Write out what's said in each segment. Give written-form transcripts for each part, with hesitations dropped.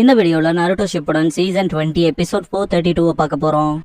இந்த வீடியோல Naruto Shippuden season 20 episode 432 பார்க்க போறோம்.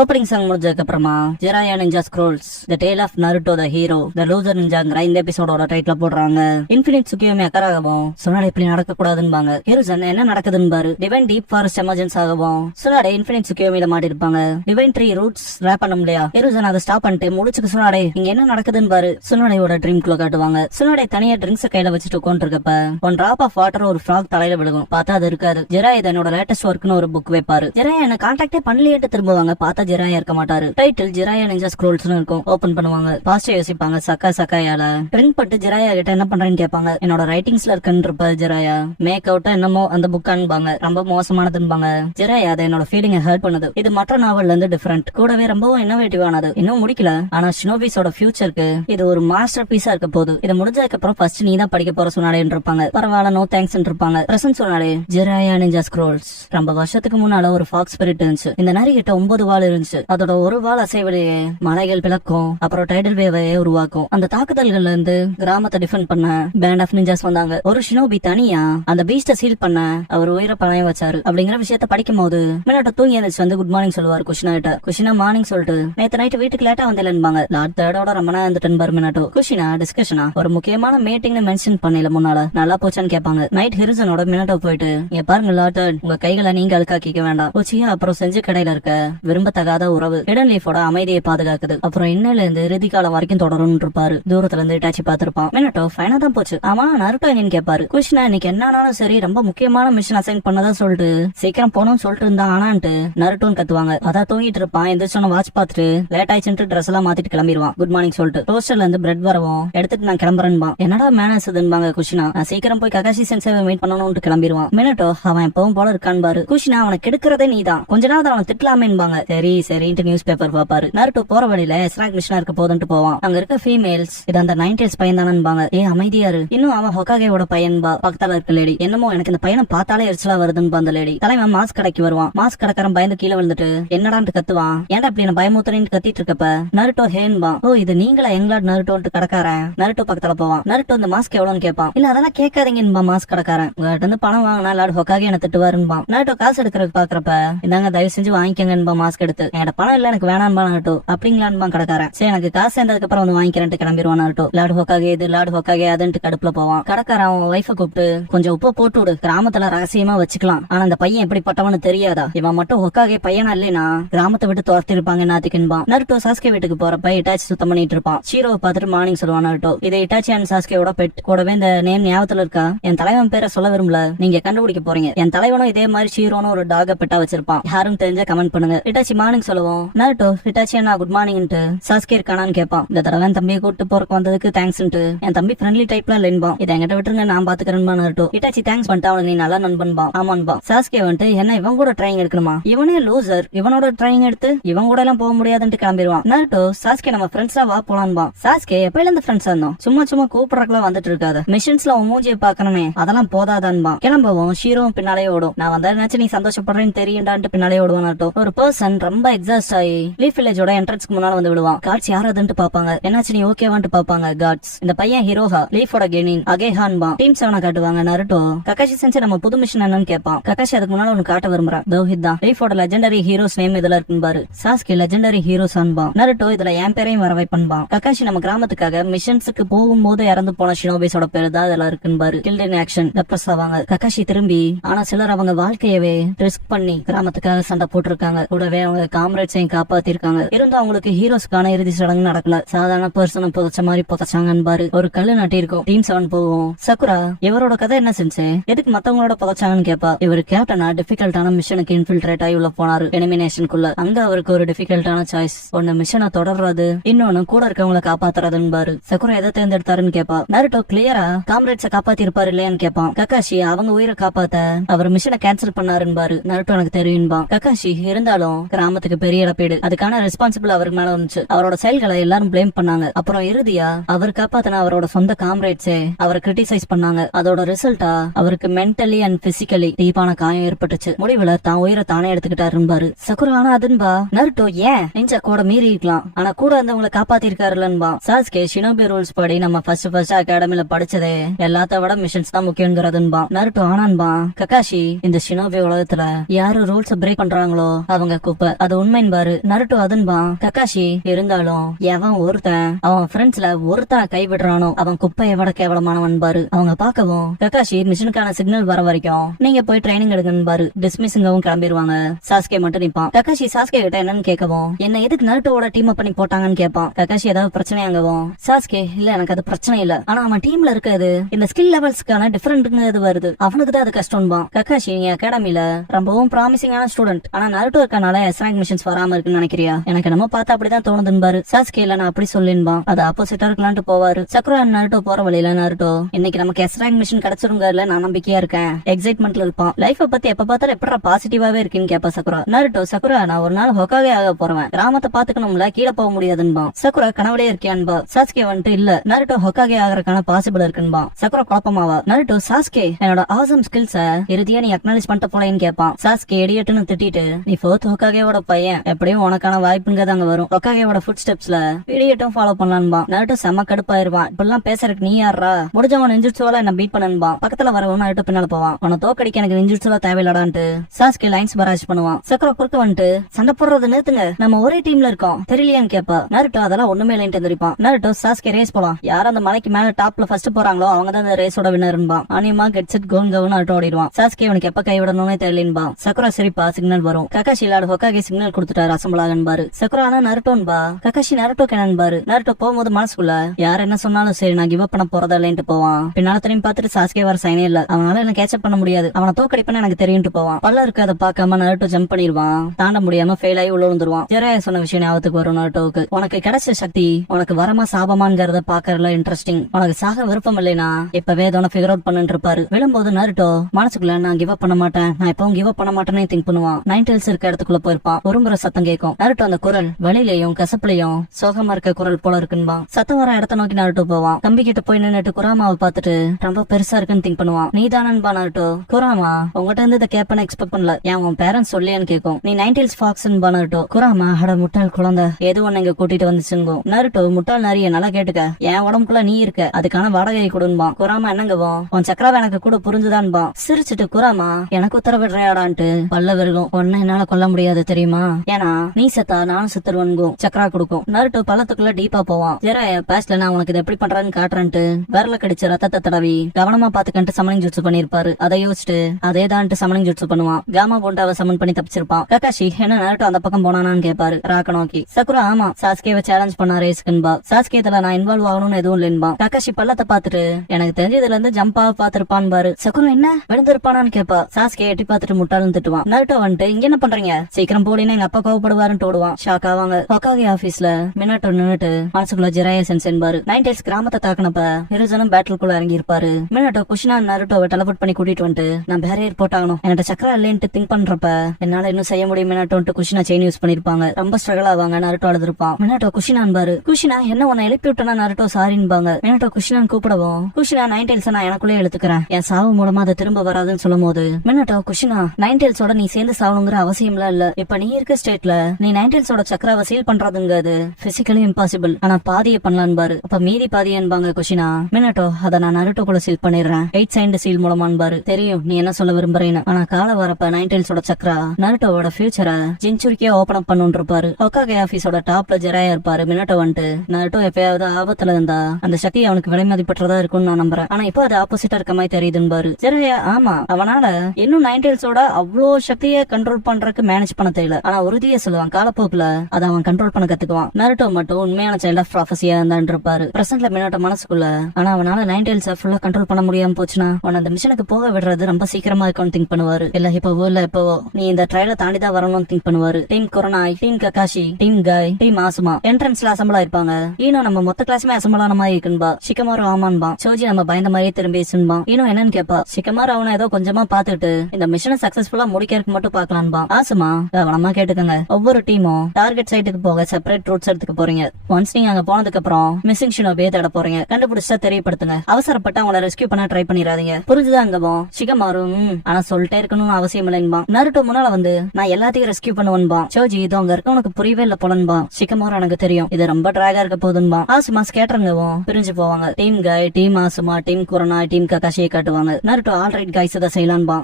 ஓப்பனிங் சாங் முடிஞ்சதுக்கு அப்புறமா Jiraiya ninja scrolls the tale of Naruto the hero the loser நிஞ்சாங்கிற இந்த எபிசோடோட டைட்டில் போடுறாங்க. இன்ஃபினிட் சுக்கியோமி அக்கராகவும் சுனாடே இப்படி நடக்க கூடாதுன்னு ஹிருசன் என்ன நடக்குதுன்னு பாரு. டிவைன் டீப் ஃபாரஸ்ட் எமர்ஜென்ஸ் ஆகவும் சுனாடே இன்ஃபினிட் சுக்கியோமியில மாட்டி இருப்பாங்க. டிவைன் ட்ரீ ரூட்ஸ் ரேப் பண்ண முடியா. ஹிருசன் அதை ஸ்டாப் பண்ணிட்டு முடிச்சுக்கு சுனாடே இங்க என்ன நடக்குதுன்னு பாரு. சுனாடேயோட ட்ரீம் குள்ள காட்டுவாங்க. சுனாடே தனியா ட்ரிங்க்ஸ் கையில வச்சுட்டு உட்காந்துருக்கப்ப ஒன் டிராப் ஆஃப் வாட்டர் ஒரு ஃப்ராக் தலையில விழுகும். பார்த்தா அது இருக்காது. ஜிராயா இதனோட லேட்டஸ்ட் ஒர்க்னு ஒரு புக் வைப்பாரு. ஜிராயா என்ன கான்டாக்டே பண்ணலையேட்டு திரும்புவாங்க. பார்த்தா ஜிராயா இருக்க மாட்டாரு. டைட்டில் ஜிராயா நிஞ்சா ஸ்க்ரோல்ஸ்னு இருக்கும். ஓபன் பண்ணுவாங்க. பாஸ்டர் யோசிப்பாங்க சக்காயால ட்ரிங்க் பட்டு ஜிராயா கிட்ட என்ன பண்றேன்னு கேட்பாங்க. என்னோட ரைட்டிங்ஸ்ல இருக்குன்னு ஜிராயா மேக் அவுட்டா என்னமோ அந்த புக் அனுப்பாங்க. ரொம்ப மோசமானதுன்பாங்க. ஜிராயா அதை என்னோட ஃபீலிங்கை ஹர்ட் பண்ணுது. இது மற்ற நாவல்ல இருந்து டிஃபரெண்ட். கூடவே ரொம்பவும் இன்னோவேட்டிவ் ஆனது. இன்னும் முடிக்கல. ஆனா ஷினோபிஸோட ஃபியூச்சருக்கு இது ஒரு மாஸ்டர் பீஸா இருக்க போகுது. இது முடிஞ்சதுக்கு அப்புறம் ஃபர்ஸ்ட் நீ தான் படிக்க போற சொன்னாலேன்னு இருப்பாங்க. பரவாயில்ல நோ தேங்க்ஸ் இருப்பாங்க. பிரசன்ட் சொன்னாலே ஜிராயா நிஞ்சா ஸ்க்ரோல்ஸ் ரொம்ப வருஷத்துக்கு முன்னால ஒரு ஃபாக்ஸ் ஸ்பிரிட் இருந்துச்சு. இந்த நரி கிட்ட 9 வால் இருந்துச்சு. அதோட ஒரு வால் அசைவிலேயே மலைகள் பிளக்கும். அப்புறம் டைடல் வேவையே உருவாக்கும். அந்த தாக்குதல்கள்ல இருந்து கிராமத்தை டிஃபெண்ட் பண்ண பேண்ட் ஆஃப் நிஞ்சாஸ் வந்தாங்க. ஒரு ஷினோபி தனியா அந்த பீஸ்ட சீல் பண்ண அவர் உயிரை பணைய வச்சாரு. அப்படிங்கிற விஷயத்த படிக்கும் போது மினாட்டோ தூங்கி எழுந்துச்சு வந்து குட் மார்னிங் சொல்லுவாரு குஷினா கிட்ட. குஷினா மார்னிங் சொல்லிட்டு நேத்து நைட்டு வீட்டுக்கு லேட்டா வந்தேன்பாங்க. லாட் தேர்டோட ரொம்ப நேரம் இருந்துட்டு மினாட்டோ. குஷினா டிஸ்கஷனா ஒரு முக்கியமான மீட்டிங்னு மென்ஷன் பண்ணல முன்னால நல்லா போச்சான்னு கேட்பாங்க. நைட் ஹிருசனோட மினாட்டோ போயிட்டு இங்க பாருங்க லாட் உங்க கைகளை நீங்க அழுக்காக்கிக்க வேண்டாம். போச்சியா அப்புறம் செஞ்சு கடையில இருக்க விரும்பத்தகாத உறவு ஹிடன் லீஃபோட அமைதியை பாதுகாக்குது. அப்புறம் இன்னையில இருந்து இறுதி காலம் வரைக்கும் தொடரும் இருப்பாரு. தூரத்துல இருந்து இட்டாச்சி பாத்துருப்பான். மினட்டோ ஃபைனா தான் போச்சு. ஆமா நருட்டோ எங்கன்னு கேட்பாரு. குஷினா இன்னைக்கு என்னாலும் சரி ரொம்ப முக்கியமான மிஷன் அசைன் பண்ணதா சொல்லிட்டு சீக்கிரம் போனோம்னு சொல்லிட்டு இருந்தா ஆனான்ட்டு நருட்டோன்னு கத்துவாங்க. அதான் தூங்கிட்டு இருப்பான். எந்திரிச்சோன்னு வாட்ச் பாத்துட்டு லேட் ஆயிடுச்சுட்டு ட்ரெஸ் எல்லாம் மாத்திட்டு கிளம்பிடுவான். குட் மார்னிங் சொல்லிட்டு டோஸ்டர்ல இருந்து பிரெட் வரவும் எடுத்துட்டு நான் கிளம்புறேன்பா. என்னடா மேனஸ் இதுன்பாங்க குஷினா. நான் சீக்கிரம் போய் ககாஷி சென்சேவை மீட் பண்ணணும்னு கிளம்பிடுவான். மினட்டோ அவன் எப்பவும் போல இருக்கான் பாரு. குஷினா அவனை கெடுக்கிறதே நீதான். கொஞ்ச நாள் அவனை திட்டலாமேன்பாங்க. சரி சரின்ட்டு நியூஸ் பேப்பர் பாப்பாரு. நருட்டோ போற வழியில எஸ்ராக் மிஷனா இருக்க போதுன்ட்டு போவான். அங்க இருக்க ஃபீமேல்ஸ் இது அந்த 90s பையன் தானேன்பாங்க. அமைதியாரு இன்னும் அவன் ஹொகாகேவோட பையன்பா. பக்கத்தால இருக்க லேடி என்னமோ எனக்கு இந்த பையனை பார்த்தாலே எரிச்சலா வருதுன்னு அந்த லேடி. தலைவன் மாஸ்க் கடைக்கு வருவான். மாஸ்க் கடைக்காரன் பயந்து கீழே விழுந்துட்டு என்னடான்ட்டு கத்துவான். ஏன்டா அப்படி என்ன பயமுத்துறேன்னு கத்திட்டு இருக்கப்ப நருட்டோ ஹேன்பா. ஓ இது நீங்களா எங்களாட் நருட்டோன்ட்டு கடைக்காரன். நருட்டோ பக்கத்துல போவான். நருட்டோ இந்த மாஸ்க் எவ்வளவுன்னு கேட்பான். இல்ல அதெல்லாம் கேட்காதீங்கன்பா மாஸ்க் கடைக்காரன். உங்ககிட்ட இருந்து பணம் வாங்கினா லாட் ஹொகாகே என்ன திட்டுவாருன்பா. நருட்டோ காசு எடுக்கிறதுக்கு பாக்குறப்ப இந்தாங்க தயவு செஞ்சு வாங்கிக்கங்கன்பா மாஸ்க் எடுத்து. என்கிட்ட பணம் இல்ல எனக்கு வேணாம்பா நருட்டோ. அப்படிங்களான்பா கடைக்காரன். சரி எனக்கு காசு சேர்ந்ததுக்கு அப்புறம் வந்து வாங்கிக்கிறேன்ட்டு கிளம்பிடுவான் நருட்டோ. லாட் ஹொகாகே இது லாட் ஹொகாகே அதுன்ட்டு கடுப்புல போவான். கடைக்காரன் அவன் வைஃபை கூப்பிட்டு கொஞ்சம் உப்பு போட்டு விடு கிராமத்துல ரகசியமா வச்சுக்கலாம். ஆனா அந்த பையன் எப்படிப்பட்டவனு தெரியாதா. இவன் மட்டும் ஹொகாகே பையனா இல்லைனா கிராமத்தை விட்டு துரத்தி இருப்பாங்க நாத்திக்கின்பான். நருட்டோ சாஸ்கே வீட்டுக்கு போறப்ப இட்டாச்சி சுத்தம் பண்ணிட்டு இருப்பான். ஷீரோவை பார்த்துட்டு மார்னிங் சொல்லுவான் நருட்டோ. இது இட்டாச்சி அண்ட் சாஸ்கேவோட பெட். கூடவே இந்த நேம் ஞாபகத்துல இருக்கா. என் தலைவன் பேரை சொல்ல விரும்பல. நீங்க கண்டுபிடிக்க போறீங்க. என் தலைவனும் இதே மாதிரி ஷீரோன்னு ஒரு டாக பெட்டா வச்சிருப்பான். யாரும் தெரிஞ்ச கமெண்ட் பண்ணுங்க. இட்டாச்சி மார்னிங் சொல்லுவோம். நருட்டோ இட்டாச்சி அண்ணா குட் மார்னிங் சாஸ்கே இருக்கானான்னு கேட்பான். இந்த தடவை தம்பியை கூட்டு போறக்கு வந்ததுக்கு தேங்க்ஸ். என் தம்பி ஃப்ரெண்ட்லி டைப்ல இல்லைன்பா. இதை என்கிட்ட விட்டுருங்க நான் பாத்துக்கிறேன் நருட்டோ. இட்டாச்சி தேங்க்ஸ் பண்ணிட்டு அவனுக்கு நீ நல்லா நண்பன்பா. ஆமான்பா. சாஸ்கே வந்துட்டு என்ன இவன் கூட ட்ரைனிங் எடுக்கணுமா. இவனே லூசர். இவனோட ட்ரைனிங் எடுத்து இவன் கூட எல்லாம் போக முடியாதுன்னு கிளம்பிடுவான். நருட்டோ சாஸ்கே நம்ம ஃப்ரெண்ட்ஸா வா போலான்பா. சாஸ்கே எப்பயில இருந்து ஃப்ரெண்ட்ஸா இருந்தோம். சும்மா கூப்பிடறக்குலாம் வந்துட்டு இருக்காது. மிஷன்ஸ்ல உன் மூஞ்சியை பாக்கணுமே அதெல்லாம் போதாதான்பா. கிளம்பவும் ஷீரோவும் பின்னாலே ஓடும். நான் வந்தா நினைச்சு நீ சந்தோஷப்படுறேன்னு தெரியுண்டான்ட்டு பின்னாலே ஓடுவான் நருட்டோ. ஒரு பர்சன் ரொம்ப எக்ஸாஸ்ட் ஆகி லீஃப் வில்லேஜோட என்ட்ரன்ஸ்க்கு முன்னால வந்து விடுவான். காட்சி யாராதுன்ட்டு பாப்பாங்க. என்னாச்சு நீ ஓகேவான்ட்டு பாப்பாங்க காட்ஸ். இந்த பையன் ஹீரோஹா லீஃபோட கெனின் அகேஹான்பா. டீம் 7 காட்டுவாங்க. நருட்டோ ககாஷி சென்சே நம்ம புது மிஷன் என்னன்னு கேட்பான். ககாஷி அதுக்கு முன்னால ஒன்னு காட்ட விரும்புறான். தௌஹித் தான் லீஃபோட லெஜெண்டரி ஹீரோஸ் நேம் இதுல இருக்குன்னு சாஸ்கே லெஜெண்டரி ஹீரோஸ் அன்பா. நருட்டோ இதுல என் பேரையும் வர வைப்பன்பா. ககாஷி நம்ம கிராமத்துக்காக மிஷன்ஸுக்கு போகும்போது இறந்து போன ஷினோபிஸோட பேரு தான் இதுல இருக்குன்னு கில்ட் இன் ஆக்ஷன் ரெப்ரஸ் ஆவாங்க. ககாஷி திரும்பி ஆனா சிலர் அவங்க வாழ்க்கையவே ரிஸ்க் பண்ணி கிராமத்துக்காக சண்டை போட்டிருக்காங்க. கூடவே அவங்க காம்ரேட்ஸையும் காப்பாத்திருக்காங்க. இருந்தும் அவங்களுக்கு ஹீரோஸ்க்கான இறுதி சடங்கு நடக்கல. சாதாரண பர்சனை புதைச்ச மாதிரி புதைச்சாங்கன்னு ஒரு கல்லு நட்டி இருக்கும். டீம் 7 போவோம். சக்குரா இவரோட கதை என்ன செஞ்சு எதுக்கு மத்தவங்களோட புதைச்சாங்கன்னு கேப்பா. இவர் கேப்டனா டிஃபிகல்ட்டான மிஷனுக்கு இன்ஃபில்ட்ரேட் ஆகி உள்ள போனாரு எலிமினேஷனுக்குள்ள. அங்க அவருக்கு ஒரு டிஃபிகல்ட்டான சாய்ஸ். ஒன்னு மிஷனை தொடர்றது, இன்னொன்னு கூட இருக்கவங்களை காப்பாத்துறதுன்னு பாரு. சக்குரா எதை தேர்ந்தெடுத்தாருன்னு கேப்பா. நருட்டோ கிளியரா காம்ரேட்ஸ காப்பாத்தி இருப்பாரு இல்லையான்னு கேப்பான். ககாஷி அவங்க உயிரை காப்பாத்த அவர் மிஷனை கேன்சல் பண்ணாருன்னு பாரு. நருட்டோ எனக்கு தெரியும்பா. ககாஷி இருந்தாலும் கிராம கிராமத்துக்கு பெரிய இழப்பீடு, அதுக்கான ரெஸ்பான்சிபிள் அவருக்கு மேல வந்துச்சு. அவரோட செயல்களை எல்லாரும் பிளேம் பண்ணாங்க. அப்புறம் இறுதியா அவர் காப்பாத்தின அவரோட சொந்த காம்ரேட்ஸே அவரை கிரிட்டிசைஸ் பண்ணாங்க. அதோட ரிசல்ட்டா அவருக்கு மென்டலி அண்ட் பிசிக்கலி டீப்பான காயம் ஏற்பட்டுச்சு. முடிவுல தான் உயிரை தானே எடுத்துக்கிட்டாருன்பா சகுரா. ஆனா அதுன்பா நருட்டோ ஏன் நிஞ்சா கூட மீறி இருக்கலாம், ஆனா கூட இருந்தவங்களை காப்பாத்தி இருக்காருல்லன்பா. சாஸ்கே ஷினோபி ரூல்ஸ் படி நம்ம ஃபர்ஸ்ட் அகாடமில படிச்சதே எல்லாத்த விட மிஷன்ஸ் தான் முக்கியங்கிறதுன்பா. நருட்டோ ஆனான்பா ககாஷி இந்த ஷினோபி உலகத்துல யாரு ரூல்ஸ் பிரேக் பண்றாங்களோ அவங்க குப்பை, அது உண்மைன்பாரு. நருட்டோ அதுன்பா ககாஷி இருந்தாலும் எவன் ஒருத்தன் அவன் ஃப்ரெண்ட்ஸ்ல ஒருத்தன் கைவிடுறானோ அவன் குப்பையை விட கேவலமானவன் பாரு. அவங்க பாக்கவும் ககாஷி மிஷனுக்கான சிக்னல் வர வரைக்கும் நீங்க போய் ட்ரைனிங் எடுக்கணும் பாரு. டிஸ்மிஸிங்கவும் கிளம்பிடுவாங்க. சாஸ்கே மட்டும் நிப்பான். ககாஷி சாஸ்கே கிட்ட என்னன்னு கேட்கவும் என்ன எதுக்கு நருட்டோட டீம் பண்ணி போட்டாங்கன்னு கேட்பான். ககாஷி ஏதாவது பிரச்சனையாகவும் சாஸ்கே இல்ல எனக்கு அது பிரச்சனை இல்ல, ஆனா அவன் டீம்ல இருக்கிறது இந்த ஸ்கில் லெவல்ஸ்க்கான டிஃபரெண்ட் வருது, அவனுக்கு தான் அது கஷ்டம்பா. ககாஷி நீ அகாடமில ரொம்பவும் ப்ராமிசிங்கான ஸ்டூடெண்ட், ஆனா நருட்டோ இருக்கனால எஸ்ராங்க் மிஷன்ஸ் வராம இருக்குன்னு நினைக்கிறியா? எனக்கு நம்ம பார்த்தா அப்படிதான் தோணுதுன்னு சாஸ்கே இல்ல நான் அப்படி சொல்லின்பா. அது ஆப்போசிட்டா இருக்கலான்ட்டு போவாரு. சக்குரா நருட்டோ போற வழியில நருட்டோ இன்னைக்கு நமக்கு எஸ்ராங்க் மிஷன் கிடைச்சிருங்கல நான் நம்பிக்கையா இருக்கேன் எக்ஸைட்மெண்ட்ல இருப்பான். லைஃப பத்தி எப்ப பார்த்தாலும் எப்படா பாசிட்டிவாவே இருக்குன்னு கேப்பா சக்குரா. நருட்டோ சக்குரா நான் ஒரு நாள் ஹொக்காகே ஆக போறேன், கிராமத்தை பாத்துக்கணும்ல கீழே போக முடியாதுன்பா. சக்குரா கனவுலே இருக்கியான்பா. சாஸ்கே வந்துட்டு இல்ல நருட்டோ ஹொக்காகே ஆகிறதுக்கான பாசிபிள் இருக்குன்பா. சக்குரா குழப்பமாவா. நருட்டோ சாஸ்கே என்னோட ஆசம் ஸ்கில்ஸ இறுதியா நீ அக்னாலேஜ் பண்ணிட்டு போலேன்னு கேட்பான். சாஸ்கே எடியட்டுன்னு திட்டிட்டு நீ ஃபோர்த் ஹொக்காகேவோட பையன், எப்படியும் உனக்கான வாய்ப்புங்க அங்க வரும், ஹொக்காகேவோட ஃபுட் ஸ்டெப்ஸ்ல இடியட்டும் ஃபாலோ பண்ணலான்பா. நருட்டோ செம்ம கடுப்பாயிருவான். இப்பெல்லாம் பேசுறதுக்கு நீ யாரா, முடிஞ்சவன் நெஞ்சுச்சுவல என்ன பீட் பண்ணன்பா. பக்கத்துல வரவன் நருட்டோ பின்னால போவான். உன தோக்கடிக்க எனக்கு நெஞ்சுச்சுவல தேவையில்லடான்ட்டு சாஸ்கே லைன்ஸ் பராஜ் பண்ணுவான். சக்கர குறுக்க வந்துட்டு சண்டை போடுறது நிறுத்துங்க, நம்ம ஒரே டீம்ல இருக்கோம் தெரியலையான்னு கேப்பா. நருட்டோ அதெல்லாம் ஒண்ணுமே இல்லைன்னு தெரிவிப்பான். நருட்டோ சாஸ்கே ரேஸ் போலாம், யாரும் அந்த மலைக்கு மேல டாப்ல ஃபர்ஸ்ட் போறாங்களோ அவங்க தான் அந்த ரேஸோட வின்னர்ன்பா. அனிமா கெட் செட் கோன் கவுன் நருட்டோ ஓடிடுவான். சாஸ்கே அவனுக்கு எப்ப கைவிடணும்னே தெரியலன்பா. சக்குரா சரிப்பா சிக்னல் வரும். ககாஷி விளையாடு ஹொக்காகே சிக்னல் கொடுத்துட்டாரு அசம்பிள் ஆகன்பாரு. சக்குரா தான் நருட்டோன்பா. ககாஷி நருட்டோ கேனன்பாரு. நருட்டோ போகும்போது மனசுக்குள்ள யார் என்ன சொன்னாலும் சரி நான் கிவ் அப் பண்ண போறதா இல்லைன்ட்டு போவான். பின்னால திரும்பி பார்த்துட்டு சாஸ்கே வர சைனே இல்ல, அவனால என்ன கேட்சப் பண்ண முடியாது, அவனை தோக்கடிப்பன்னு எனக்கு தெரியும்ட்டு போவான். பல்ல இருக்கு அதை பார்க்காம நருட்டோ ஜம்ப் பண்ணிடுவான். தாண்ட முடியாம ஃபெயில் ஆகி உள்ள விழுந்துருவான். ஜெராயா சொன்ன விஷயம் ஞாபகத்துக்கு வரும் நருட்டோவுக்கு. உனக்கு கிடைச்ச சக்தி உனக்கு வரமா சாபமான்ங்கிறத பாக்கறதுல இன்ட்ரெஸ்டிங், உனக்கு சாக விருப்பம் இல்லைனா இப்பவே இதோட ஃபிகர் அவுட் பண்ணிட்டு இருப்பாரு. விழும்போது நருட்டோ மனசுக்குள்ள நான் கிவ் அப் பண்ண மாட்டேன், நான் எப்பவும் கிவ் அப் பண்ண மாட்டேன்னு திங்க் பண்ணுவான். நைன்டெல்ஸ் இருக்க இடத்துக்குள்ள போயிருப்பான். ஒரு முறை சத்தம் கேட்கும். நருட்டோ அந்த குரல் வழியிலையும் கசப்புலையும் சோகமா இருக்க குரல் போல இருக்குன்பா. சத்தம் வர இடத்த நோக்கி நருட்டோ போவான். கம்பி கிட்ட போய் நின்னுட்டு குராமாவை பார்த்துட்டு ரொம்ப பெருசா இருக்குன்னு திங்க் பண்ணுவான். நீ தானன்பா நருட்டோ. குராமா உங்ககிட்ட இருந்து இதை கேட்பேன்னு எக்ஸ்பெக்ட் பண்ணல, ஏன் உன் பேரண்ட்ஸ் சொல்லியான்னு கேட்கும். நீ நைன்டெல்ஸ் ஃபாக்ஸ்ன்பா நருட்டோ. குராமா அட முட்டாள் குழந்தை எது ஒன்னு இங்க கூட்டிட்டு வந்துச்சுங்கும். நருட்டோ முட்டாள் நிறைய நல்லா கேட்டுக்க, என் உடம்புக்குள்ள நீ இருக்க அதுக்கான வாடகை கொடுன்பா. குராமா என்னங்கவும் உன் சக்கராவை எனக்கு கூட புரிஞ்சுதான்பா. சிரிச்சுட்டு குராமா எனக்கு உத்தரவிடுறையாடான்ட்டு பல்ல விருகும். ஒன்னு என்னால கொல்ல முடியாது தெரியுமா, ஏன்னா நீ செத்தா நானும் செத்துருவன்கும். சக்கரா கொடுக்கும். நருட்டோ பள்ளத்துக்குள்ள டீப்பா போவான். ஜெராயா பாஸ்ட்ல நான் உனக்கு இதை எப்படி பண்றான்னு காட்டுறேன்ட்டு விரல கடிச்சு ரத்தத்தை தடவி கவனமா பாத்துக்கிட்டு சமனிங் ஜுட்சு பண்ணிருப்பாரு. அதை யோசிச்சுட்டு அதேதான்ட்டு சமனிங் ஜுட்சு பண்ணுவான். காமா போண்டாவை சமன் பண்ணி தப்பிச்சிருப்பான். ககாஷி என்ன நருட்டோ அந்த பக்கம் போனானான்னு கேட்பாரு ராக்க நோக்கி. சக்குரா ஆமா சாஸ்கேவை சேலஞ்ச் பண்ணா ரேஸ்க்குன்பா. சாஸ்கே இதுல நான் இன்வால்வ் ஆகணும்னு எதுவும் இல்லைன்பா. ககாஷி பள்ளத்தை பாத்துட்டு எனக்கு தெரிஞ்சதுல இருந்து ஜம்பா பாத்துருப்பான் பாரு. சக்குரா என்ன விழுந்திருப்பானான்னு கேப்பா. சாஸ்கே எட்டி பாத்துட்டு முட்டாளுன்னு திட்டுவான். நருட்டோ வந்துட்டு இங்க என்ன பண்றீங்க, சீக்கிரம் போலின்னு எங்க அப்பா கோவப்படுவாருன்னு ஓடுவான். ஷாக் ஆவாங்க. ஹொக்காகே ஆபீஸ்ல மினாட்டோ நின்னுட்டு மனசுக்குள்ள ஜெராயா சென்சென்பாரு. நைன்டெல்ஸ் கிராமத்தை தாக்குனப்ப இருஜனும் பேட்டிலுக்குள்ள இறங்கி இருப்பாரு. மினாட்டோ குஷினா நருட்டோவை டெலிபோர்ட் பண்ணி கூட்டிட்டு வந்துட்டு நான் பேரியர் போட்டாகணும் என்கிட்ட சக்கரா இல்லைன்ட்டு திங்க் பண்றப்ப என்னால இன்னும் செய்ய முடியும் மினாட்டோன்ட்டு குஷினா செயின் யூஸ் பண்ணிருப்பாங்க. ரொம்ப ஸ்ட்ரகிள் ஆவாங்க. நருட்டோ அழுதுருப்பான். மினாட்டோ குஷினான்பாரு. குஷினா என்ன உன்னை எழுப்பி விட்டனா நருட்டோ சாரின்பாங்க. மினாட்டோ குஷினான் கூப்பிடவும் குஷினா நைன்டெல்ஸ் நான் எனக்குள்ளே எடுத்துக்கிறேன், என் சாவு மூலமா அதை திரும்ப வராதுன்னு சொல்லும் போது மினாட்டோ குஷினா நைன்டெல்ஸோட நீ சேர்ந்து சாவணுங்கிற அவசியம்லாம் இல்ல, இப்ப நீ இருக்க ஸ்டேட்ல நீ நைன்டெல்ஸோட சக்கராவை சீல் பண்றதுங்கிறது பிசிக்கலி இம்பாசிபிள், ஆனா பாதியை பண்ணலான்னு பாரு. அப்ப மீதி பாதியன்பாங்க குஷினா. மினாட்டோ அதை நான் நருட்டோ கூட சீல் பண்ணிடுறேன் 8 சைண்ட் சீல் மூலமான்பாரு. தெரியும் நீ என்ன சொல்ல விரும்புறேன்னு, ஆனா கால வரப்ப நைன்டெல்ஸோட சக்கரா நருட்டோவோட ஃபியூச்சரை ஜின்சுரிக்கே ஓபன் அப் பண்ணு இருப்பாரு. ஹொக்காகே ஆபீஸோட டாப்ல ஜெராயா இருப்பாரு. மினாட்டோ வந்துட்டு நருட்டோ எப்பயாவது ஆபத்துல இருந்தா அந்த சக்தி அவனுக்கு விலை மதிப்பற்றதா இருக்கும்னு நான் நம்புறேன், ஆனா இப்போ அது ஆப்போசிட்டா இருக்க மாதிரி தெரியுதுன்னு ஜெராயா. ஆமா அவனால இன்னும் நைன்டெல்ஸோட அவ்வளோ சக்தியை கண்ட்ரோல் பண்றதுக்கு மேனேஜ் பண்ண தெரியல, ஆனா உறுதியா சொல்லுவான் காலப்போக்குல அதை அவன் கண்ட்ரோல் பண்ண கத்துக்குவான். நருட்டோ மட்டும் உண்மையான சைல்ட் ஆஃப் ப்ராஃபஸியா இருந்தான் இருப்பாரு பிரசன்ட்ல மினாட்டோ மனசுக்குள்ள. ஆனா அவனால நைன்டெல்ஸை ஃபுல்லா கண்ட்ரோல் பண்ண முடியாம போச்சுன்னா உன்னை அந்த மிஷனுக்கு போக விடுறது ரொம்ப சீக்கிரமா இருக்கும்னு திங்க் பண்ணுவாரு. இல்ல இப்பவோ இல்ல எப்பவோ நீ இந்த ட்ரையலை தாண்டி தான் வரணும்னு திங்க் பண்ணுவாரு. டீம் கொரோனாய், டீம் ககாஷி, டீம் காய், டீம் ஆசுமா என்ட்ரன்ஸ்ல அசம்பிள் ஆயிருப்பாங்க. ஈனோ நம்ம மொத்த கிளாஸுமே அசம்பிள் ஆன மாதிரி இருக்குன்பா. சிக்கமாரு ஆமான்பா. சோஜி நம்ம பயந்த மாதிரியே திரும்பி சுன்பா. ஈனோ என்னன்னு கேப்பா. சிக்கமாரு அவனை ஏதோ கொஞ்சமா பாத்துட்டு இந்த மிஷனை சக்சஸ்ஃபுல்லா முடிக்கிறதுக்கு மட்டும் பாக்கலான்பா. ஆசுமா அவன கவனமா கேட்டுக்கங்க. ஒவ்வொரு டீமும் டார்கெட் சைட்டுக்கு போக செப்பரேட் ரூட்ஸ் எடுத்துக்க போறீங்க. ஒன்ஸ் நீங்க அங்க போனதுக்கு அப்புறம் மிஸ்ஸிங் ஷினோபியை தேட போறீங்க. கண்டுபிடிச்சா தெரியப்படுத்துங்க. அவசரப்பட்டு அவங்கள ரெஸ்கியூ பண்ண ட்ரை பண்ணிடாதீங்க. புரிஞ்சுதா அங்கவும்? ஷிகமாரு ஆனா சொல்லிட்டே இருக்கணும்னு அவசியம் இல்லைன்பா. நருட்டோ முன்னால வந்து நான் எல்லாத்தையும் ரெஸ்கியூ பண்ணுவேன்பா. சோஜி இது அங்க இருக்க உனக்கு புரியவே இல்ல போலன்பா. ஷிகமாரு எனக்கு தெரியும் இது ரொம்ப டிராகா இருக்க போகுதுன்பா. ஆசுமா கேட்டுறங்கவும் பிரிஞ்சு போவாங்க. டீம் கை, டீம் ஆசுமா, டீம் குரனா, டீம் ககாஷியை காட்டுவாங்க. நருட்டோ ஆல்ரைட் கைஸ் இதை செய்யலான்பா.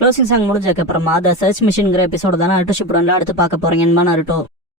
க்ளோசிங் சாங் முடிஞ்சதுக்கு அப்புறமா த சர்ச் மிஷின்ங்கிற எபிசோட தானே அடுத்து ஷிப்புடன் அடுத்து பார்க்க போறீங்கன்னு நருட்டோ.